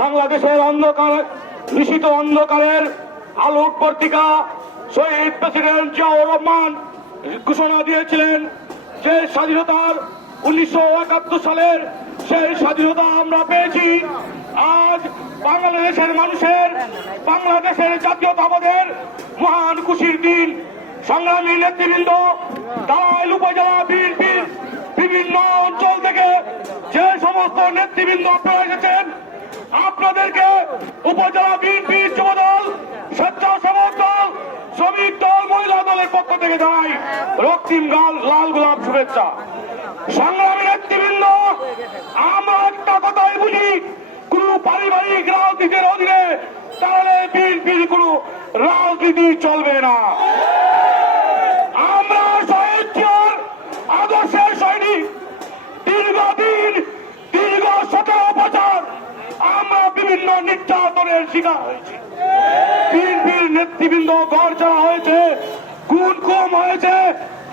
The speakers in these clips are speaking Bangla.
বাংলাদেশের অন্ধকার নিশিত অন্ধকারের আলোক পত্রিকা শহীদ প্রেসিডেন্ট জিয়াউর রহমান ঘোষণা দিয়েছিলেন যে স্বাধীনতার 1971 সালের সেই স্বাধীনতা আমরা পেয়েছি। আজ বাংলাদেশের মানুষের বাংলাদেশের জাতীয়তাবাদের মহান খুশির দিন। সংগ্রামী নেতৃবৃন্দ, টাঙ্গাইল উপজেলা বিএনপির বিভিন্ন অঞ্চল থেকে যে সমস্ত নেতৃবৃন্দ আপনারা এসেছেন, আপনাদেরকে উপজেলা বিএনপির যুবদল, স্বেচ্ছাসেবক দল, শ্রমিক দল, মহিলা দলের পক্ষ থেকে জানাই রক্তিম লাল গোলাপ শুভেচ্ছা। সংগ্রামী নেতৃবৃন্দ, আমরা একটা কথাই বুঝি, কোন পারিবারিক রাজনীতির অধীনে তাহলে বিএনপির কোন রাজনীতি চলবে না। আমরা শহীদ জিয়ার আদর্শের সৈনিক। দীর্ঘ 17 বছর আমরা বিভিন্ন নির্যাতনের শিকার হয়েছি। বিএনপির নেতৃবৃন্দ ঘর ছাড়া হয়েছে, খুন কম হয়েছে,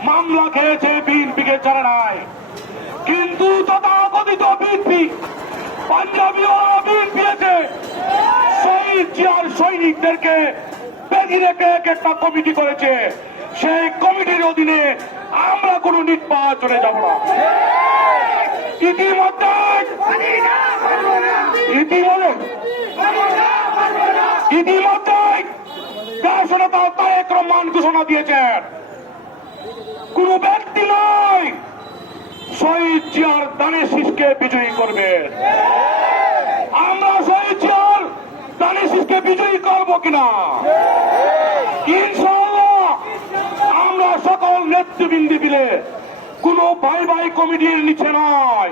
মামলা খেয়েছে, বিএনপিকে ছাড়া নাই। কিন্তু তথাকথিত বিএনপি, পাঞ্জাবি বিএনপি আছে, শহীদ জিয়ার সৈনিকদেরকে বেঁধে রেখে একটা কমিটি করেছে। সেই কমিটির অধীনে আমরা কোন নির্বাচনে যাব না। ইতিমধ্যে দেশনেতা তারেক রহমান ঘোষণা দিয়েছেন, কোন ব্যক্তি নয়, শহীদ জিয়ার দানের শীষকে বিজয়ী করবে। আমরা শহীদ জিয়ার দানের শীষকে বিজয়ী করবো কিনা? ইনশাআল্লাহ আমরা সকল নেতৃবৃন্দ মিলে কোন ভাই ভাই কমিটির নিচে নয়,